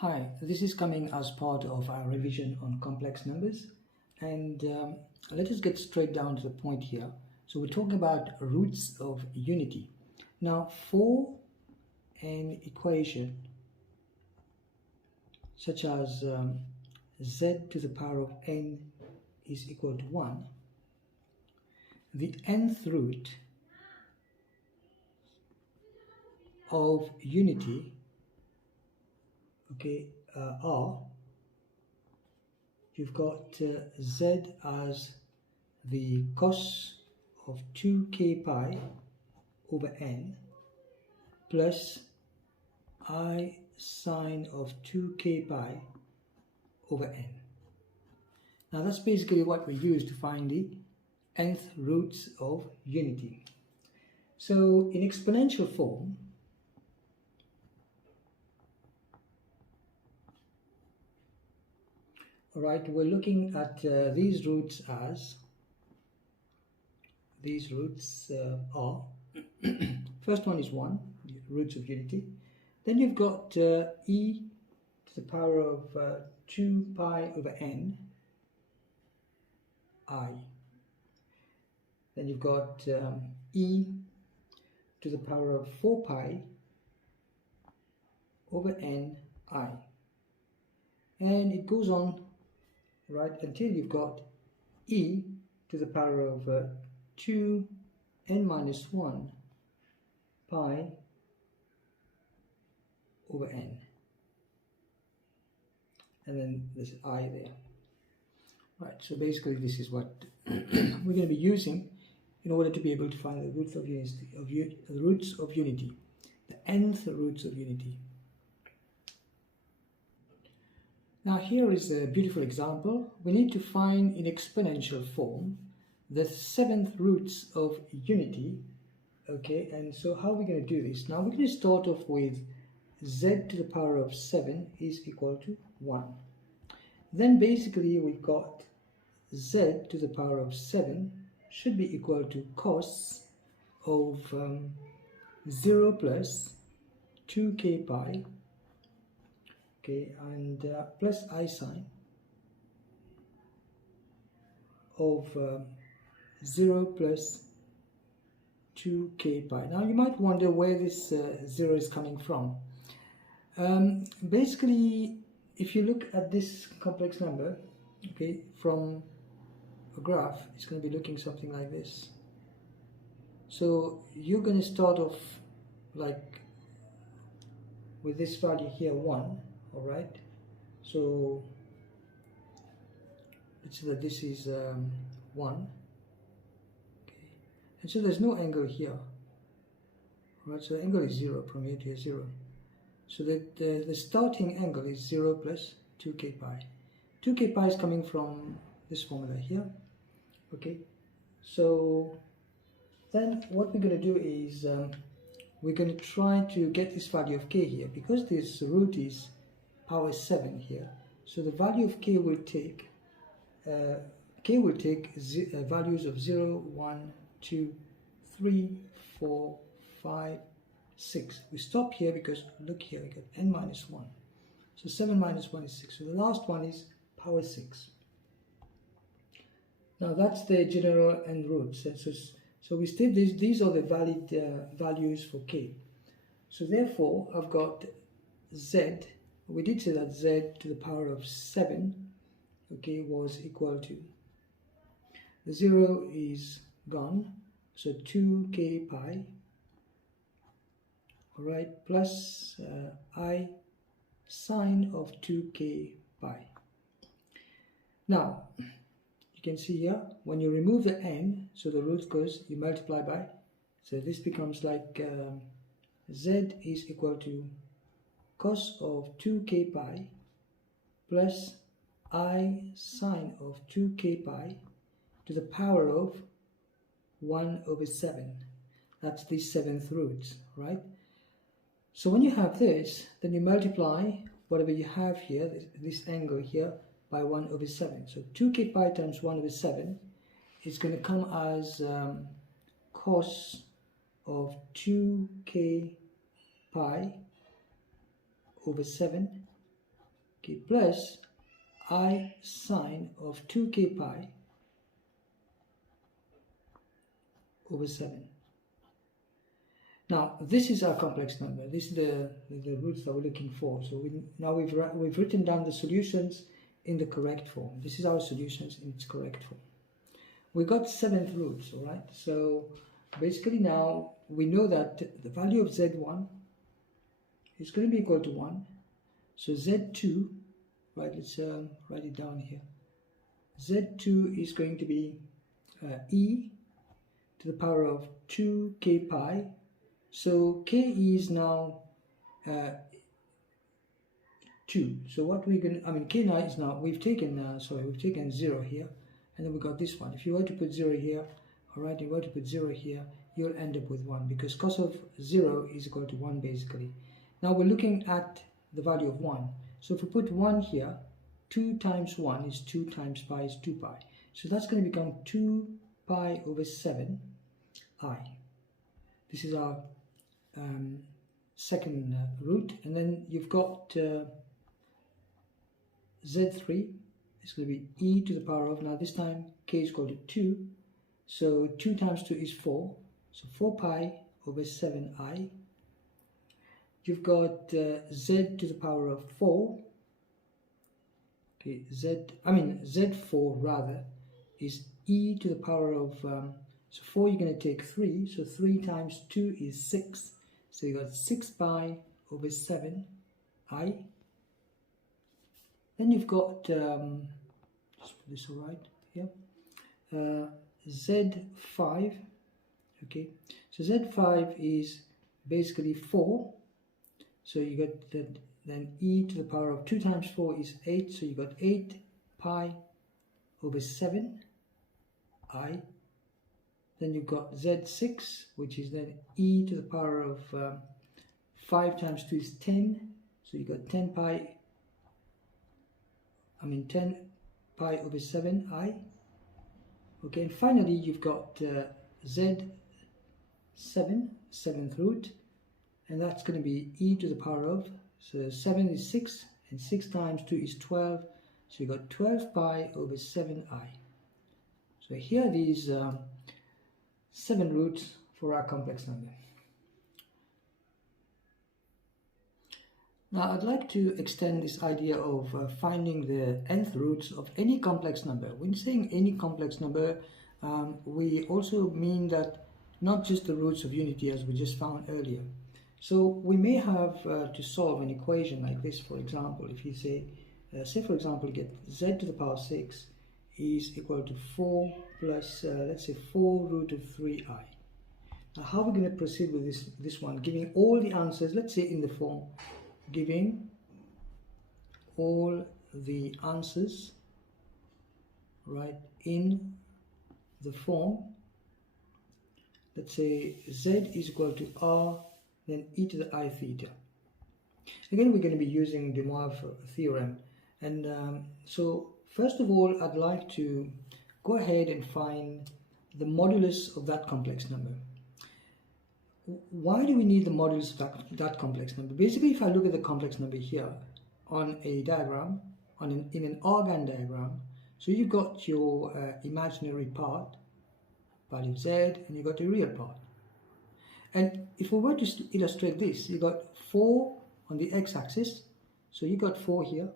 Hi, this is coming as part of our revision on complex numbers, and let us get straight down to the point here. So we're talking about roots of unity. Now, for an equation such as z to the power of n is equal to 1, the nth root of unity, are, you've got z as the cos of 2k pi over n plus I sine of 2k pi over n. Now that's basically what we use to find the nth roots of unity. So in exponential form, alright, we're looking at these roots as, are, first one is 1, roots of unity. Then you've got e to the power of 2 pi over n, I. Then you've got e to the power of 4 pi over n, I. And it goes on, right, until you've got e to the power of 2 n minus 1 pi over n. And then there's I there. Right, so basically this is what we're going to be using in order to be able to find the roots of unity, the nth roots of unity. Now here is a beautiful example. We need to find in exponential form the 7th roots of unity. Okay, and so how are we going to do this? Now we're going to start off with z to the power of 7 is equal to 1. Then basically we've got z to the power of 7 should be equal to cos of 0 plus 2k pi, okay, and plus I sine of 0 plus 2k pi. Now you might wonder where this 0 is coming from. Basically, if you look at this complex number, okay, from a graph, it's going to be looking something like this. So you're going to start off like with this value here, 1, all right? So let's say that this is 1, okay, and so there's no angle here, all right? So the angle is 0 from here to here, 0. So that the starting angle is 0 plus 2k pi. 2k pi is coming from this formula here. Okay, so then what we're going to do is we're going to try to get this value of k here, because this root is power 7 here. So the value of k will take values of 0, 1, 2, 3, 4, 5, 6. We stop here because look here, we got n minus 1. So 7 minus 1 is 6. So the last one is power 6. Now that's the general n roots. So we state these are the valid values for k. So therefore I've got z. We did say that z to the power of 7, okay, was equal to, the 0 is gone, so 2k pi, alright, plus I sine of 2k pi. Now you can see here, when you remove the n, so the root goes, you multiply by, so this becomes like z is equal to cos of 2k pi plus I sine of 2k pi to the power of 1 over 7. That's the 7th root, right? So when you have this, then you multiply whatever you have here, this angle here, by 1 over 7. So 2k pi times 1 over 7 is going to come as cos of 2k pi over 7 okay, plus I sine of 2k pi over 7. Now this is our complex number. This is the roots that we're looking for. So now we've written down the solutions in the correct form. This is our solutions in its correct form. We got 7th roots, all right? So basically now we know that the value of z1 is going to be equal to 1. So z2, right, let's write it down here. z2 is going to be e to the power of 2k pi. So k is now 2. So what we're going to, I mean, k now is now, we've taken 0 here, and then we got this one. If you were to put 0 here, all right, you were to put 0 here, you'll end up with 1, because cos of 0 is equal to 1 basically. Now we're looking at the value of 1. So if we put 1 here, 2 times 1 is 2 times pi is 2 pi. So that's going to become 2 pi over 7 I. This is our second root. And then you've got z3 is going to be e to the power of, now this time k is equal to 2. So 2 times 2 is 4. So 4 pi over 7i. You've got z to the power of 4. Okay, z4 rather is e to the power of, so 4 you're going to take 3. So 3 times 2 is 6. So you got 6 pi over 7i. Then you've got, just put this all right here, z5. Okay, so z5 is basically 4. So you got that, then e to the power of 2 times 4 is 8. So you got 8 pi over 7 I. Then you've got z6, which is then e to the power of 5 times 2 is 10. So you got 10 pi over 7i. Okay, and finally you've got z7, 7th root, and that's going to be e to the power of, so 7 is 6, and 6 times 2 is 12, so you got 12 pi over 7i. So here are these 7 roots for our complex number. Now I'd like to extend this idea of finding the nth roots of any complex number. When saying any complex number, we also mean that not just the roots of unity as we just found earlier. So we may have to solve an equation like this, for example. If you say for example, you get z to the power 6 is equal to 4 plus, let's say 4 root of 3i. Now how are we going to proceed with this one? Giving all the answers, let's say in the form, giving all the answers, right, in the form, let's say z is equal to r, then e to the I theta. Again, we're going to be using De Moivre theorem. And so first of all, I'd like to go ahead and find the modulus of that complex number. Why do we need the modulus of that complex number? Basically, if I look at the complex number here on a diagram, in an organ diagram, so you've got your imaginary part, value z, and you've got your real part. And if we were to illustrate this, you've got 4 on the x-axis, so you've got 4 here,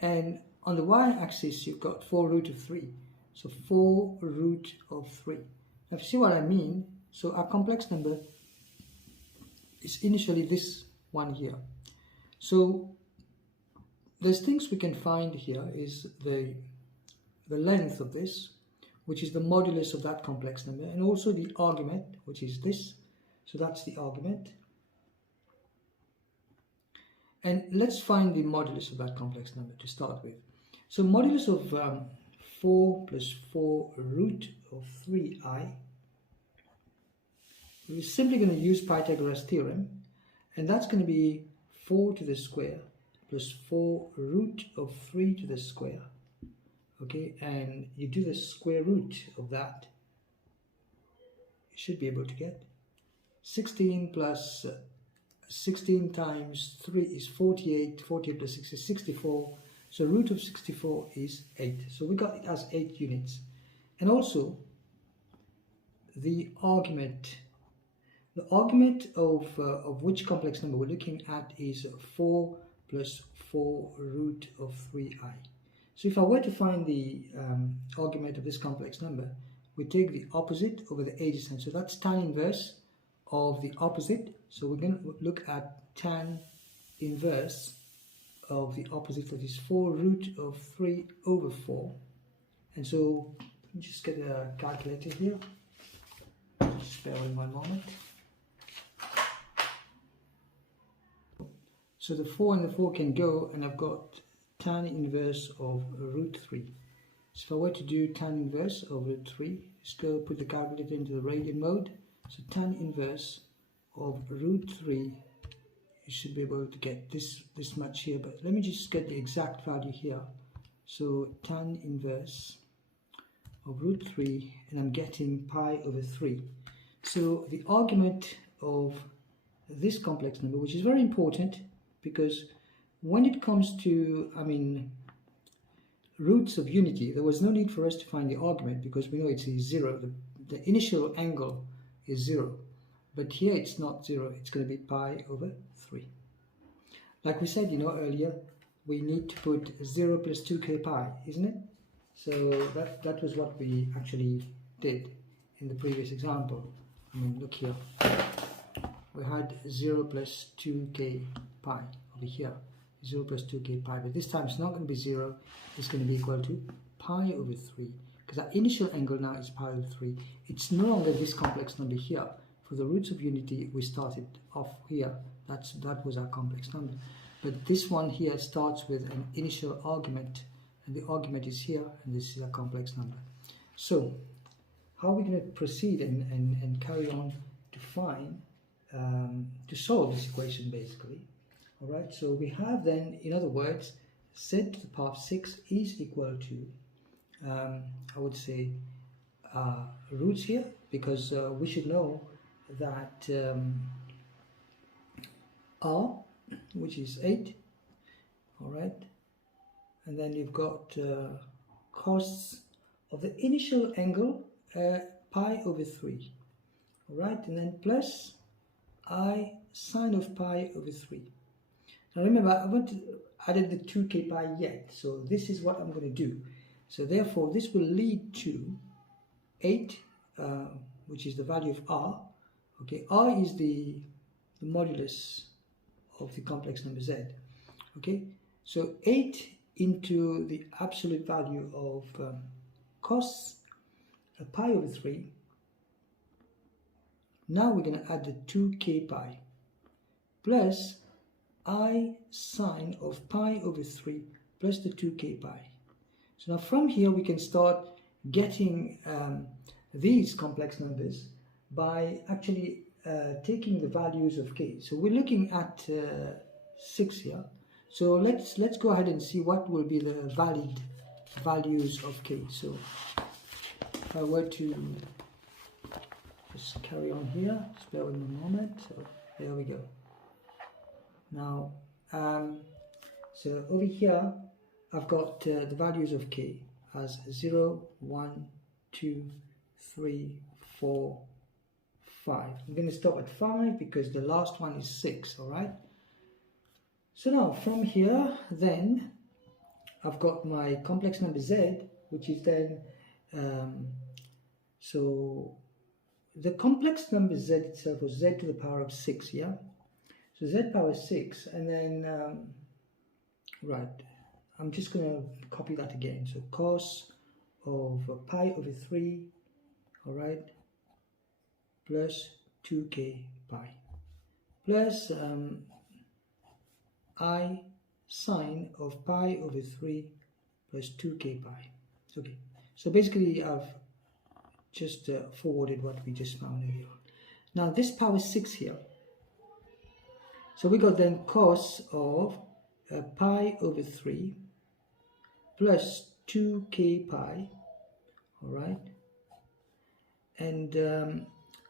and on the y-axis you've got 4 root of 3, so 4 root of 3. Now if you see what I mean, so our complex number is initially this one here. So there's things we can find here is the length of this, which is the modulus of that complex number, and also the argument, which is this. So that's the argument. And let's find the modulus of that complex number to start with. So modulus of 4 plus 4 root of 3i, we're simply going to use Pythagoras theorem, and that's going to be 4 to the square plus 4 root of 3 to the square. Okay, and you do the square root of that, you should be able to get 16 plus 16 times 3 is 48, 48 plus 6 is 64, so root of 64 is 8. So we got it as 8 units. And also the argument of which complex number we're looking at is 4 plus 4 root of 3i. So if I were to find the argument of this complex number, we take the opposite over the adjacent. So that's tan inverse of the opposite. So we're going to look at tan inverse of the opposite, that is 4 root of 3 over 4. And so let me just get a calculator here. Just bear with 1 moment. So the 4 and the 4 can go, and I've got tan inverse of root 3. So if I were to do tan inverse of root 3, just go put the calculator into the radian mode. So tan inverse of root 3, you should be able to get this much here, but let me just get the exact value here. So tan inverse of root 3, and I'm getting pi over 3. So the argument of this complex number, which is very important, because when it comes to, roots of unity, there was no need for us to find the argument, because we know it's 0. The initial angle is 0. But here it's not 0, it's going to be pi over 3. Like we said, earlier, we need to put 0 plus 2k pi, isn't it? So that was what we actually did in the previous example. Look here. We had 0 plus 2k pi over here. 0 plus 2k pi, but this time it's not going to be 0, it's going to be equal to pi over 3, because our initial angle now is pi over 3. It's no longer this complex number here. For the roots of unity, we started off here. That was our complex number. But this one here starts with an initial argument, and the argument is here, and this is a complex number. So how are we going to proceed and carry on to find, to solve this equation basically? Alright, so we have then, in other words, z to the power of 6 is equal to, I would say, roots here, because we should know that r, which is 8, alright, and then you've got cos of the initial angle, pi over 3, alright, and then plus I sine of pi over 3. Now remember, I haven't added the 2k pi yet, so this is what I'm going to do. So therefore, this will lead to 8, which is the value of r. Okay, r is the modulus of the complex number z. Okay, so 8 into the absolute value of cos pi over 3. Now we're going to add the 2k pi plus I sine of pi over 3 plus the 2k pi. So now from here we can start getting these complex numbers by actually taking the values of k. So we're looking at 6 here. So let's go ahead and see what will be the valid values of k. So if I were to just carry on here, just bear with me a moment. So there we go. Now, so over here, I've got the values of k as 0, 1, 2, 3, 4, 5. I'm going to stop at 5 because the last one is 6, alright? So now, from here, then, I've got my complex number z, which is then, so the complex number z itself was z to the power of 6, yeah? So z power 6, and then, right, I'm just going to copy that again. So cos of pi over 3, all right, plus 2k pi, plus I sine of pi over 3 plus 2k pi. Okay, so basically I've just forwarded what we just found earlier on. Now this power 6 here, so we got then cos of pi over 3 plus 2k pi, all right, and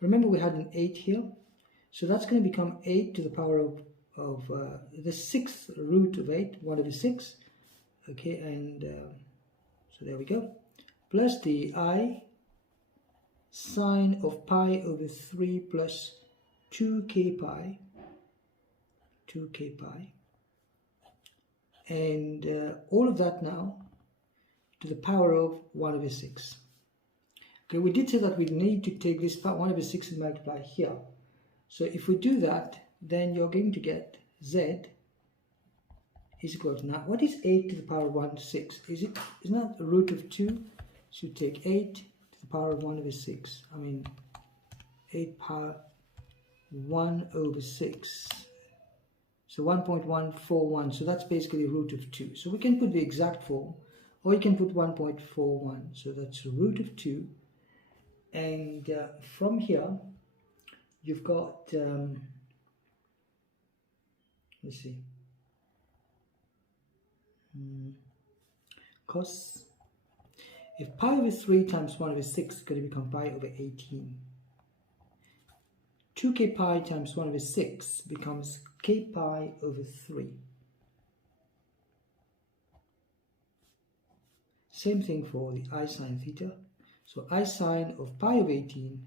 remember we had an 8 here, So that's going to become 8 to the power of the 6th root of 8, 1 over 6. Okay, and so there we go. Plus the I sine of pi over 3 plus 2k pi. And all of that now to the power of 1 over 6. Okay, we did say that we need to take this 1 over 6 and multiply here. So if we do that, then you're going to get z is equal to, now what is 8 to the power of 1 6? Isn't that the root of 2? So you take 8 to the power of 1 over 6. I mean 8 power 1 over 6. So 1.141. So that's basically root of 2. So we can put the exact form, or you can put 1.41. So that's the root of 2. And from here, you've got, let's see, cos, if pi over 3 times 1 over 6 is going to become pi over 18. 2k pi times 1 over 6 becomes k pi over 3. Same thing for the I sine theta. So I sine of pi over 18,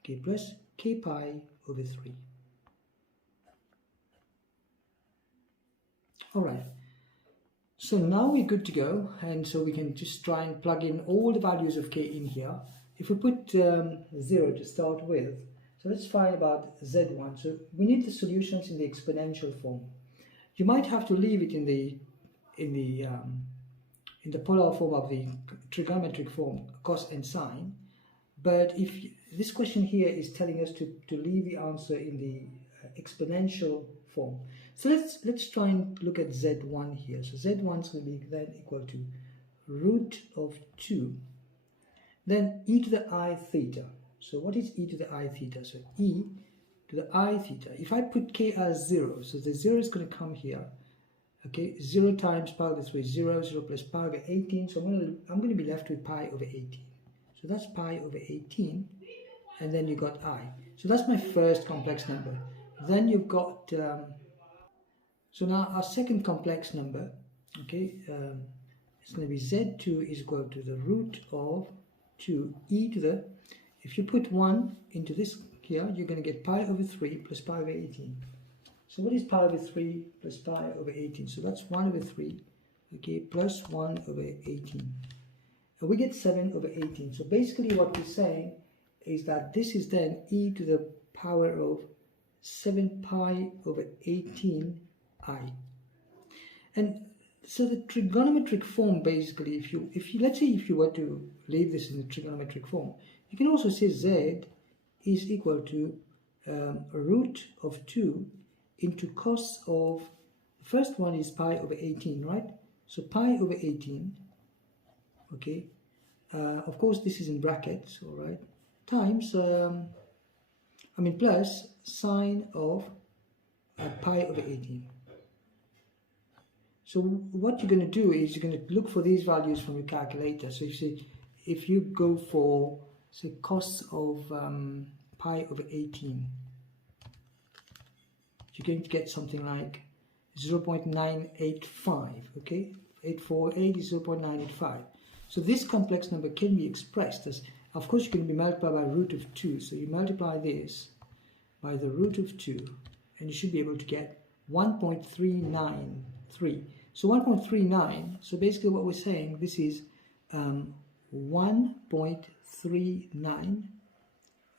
okay, plus k pi over 3. Alright, so now we're good to go, and so we can just try and plug in all the values of k in here. If we put 0 to start with, so let's find about z1. So we need the solutions in the exponential form. You might have to leave it in the polar form of the trigonometric form, cos and sine. But if this question here is telling us to leave the answer in the exponential form. So let's try and look at z1 here. So z1 is going to be then equal to root of 2, then e to the I theta. So what is e to the I theta? So e to the I theta. If I put k as 0, so the 0 is going to come here. Okay, 0 times pi over 3 is 0, 0 plus pi over 18. So I'm going to be left with pi over 18. So that's pi over 18, and then you got I. So that's my first complex number. Then you've got, so now our second complex number, okay, it's going to be z2 is equal to the root of 2 e to the, if you put 1 into this here, you're going to get pi over 3 plus pi over 18. So what is pi over 3 plus pi over 18? So that's 1 over 3, okay, plus 1 over 18. And we get 7 over 18. So basically what we're saying is that this is then e to the power of 7 pi over 18 I. And so the trigonometric form, basically, if you let's say if you were to leave this in the trigonometric form, you can also say z is equal to root of 2 into cos of, the first one is pi over 18, right? So pi over 18, okay, of course this is in brackets, all right, times, plus sine of pi over 18. So what you're going to do is you're going to look for these values from your calculator. So you see, if you go for, say, cos of pi over 18, you're going to get something like 0.985, okay? 848 is 0.985. So this complex number can be expressed as, of course, you can be multiplied by root of 2. So you multiply this by the root of 2, and you should be able to get 1.393. So 1.39, so basically what we're saying, this is 1.39,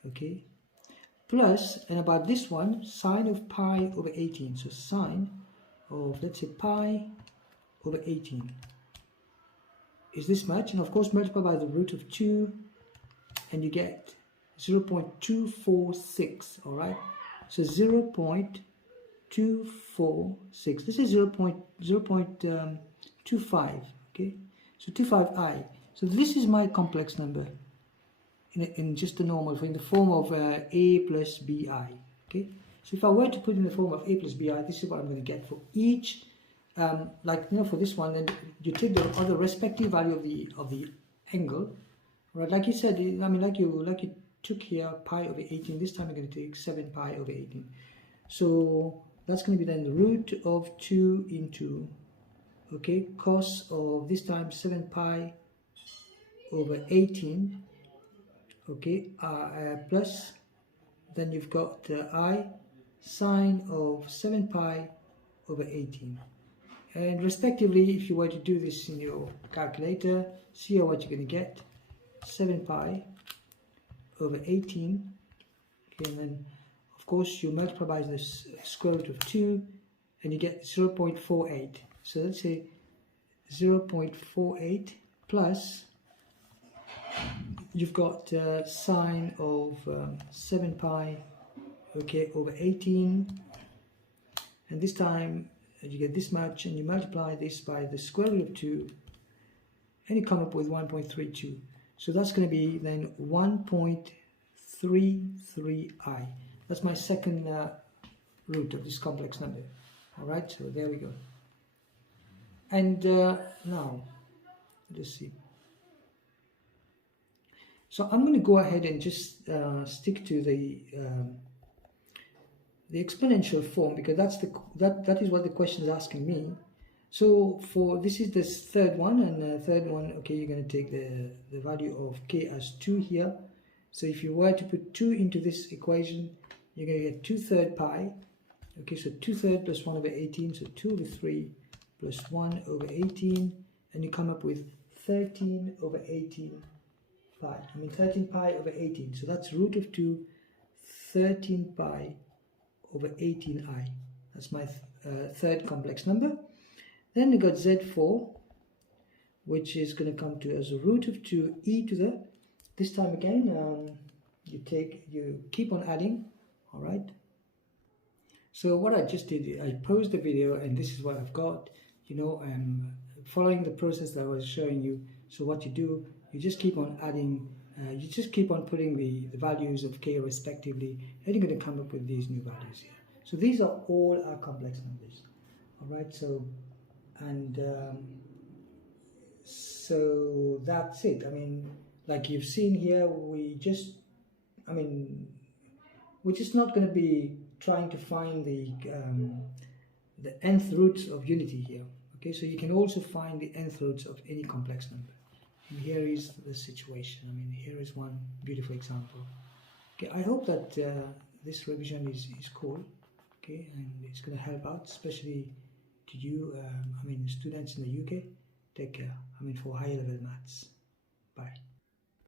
okay, plus, and about this one, sine of pi over 18. So sine of, let's say, pi over 18 is this much, and of course multiply by the root of 2, and you get 0.246, all right? So 0.246. This is 0.25, okay? So 25i. So this is my complex number in just the normal, in the form of a plus bi, okay? So if I were to put in the form of a plus bi, this is what I'm going to get for each, like, you know, for this one, then you take the other respective value of the angle, right? Like you said, I mean, like you took here pi over 18. This time I'm going to take 7 pi over 18. So that's going to be then the root of 2 into, okay, cos of this time 7 pi over 18, okay, plus, then you've got I sine of 7 pi over 18. And respectively, if you were to do this in your calculator, see what you're going to get. 7 pi over 18, okay, and then of course you multiply by the square root of 2 and you get 0.48. So let's say 0.48 plus, you've got sine of 7 pi, okay, over 18, and this time you get this much, and you multiply this by the square root of 2 and you come up with 1.32. So that's going to be then 1.33i. That's my second root of this complex number. Alright, so there we go. And now, let's see. So I'm going to go ahead and just stick to the exponential form, because that is what the question is asking me. So for this is the third one, and third one, okay, you're going to take the value of k as 2 here. So if you were to put 2 into this equation, you're going to get 2/3 pi. Okay, so 2/3 plus 1 over 18, so 2 over 3 plus 1 over 18, and you come up with 13 over 18 pi. 13 pi over 18. So that's root of 2, 13 pi over 18i. That's my third complex number. Then we got z4, which is going to come to as a root of 2 e to the, this time again, you keep on adding, all right? So what I just did, I paused the video, and this is what I've got, you know, following the process that I was showing you. So what you do, you just keep on adding, you just keep on putting the values of k respectively, and you're going to come up with these new values here. So these are all our complex numbers, all right? So, and so that's it. I mean, like you've seen here, we're just not going to be trying to find the nth roots of unity here. Okay, so you can also find the nth roots of any complex number. And here is the situation. I mean, here is one beautiful example. Okay, I hope that this revision is cool. Okay, and it's going to help out, especially to you, students in the UK. Take care. For higher level maths. Bye.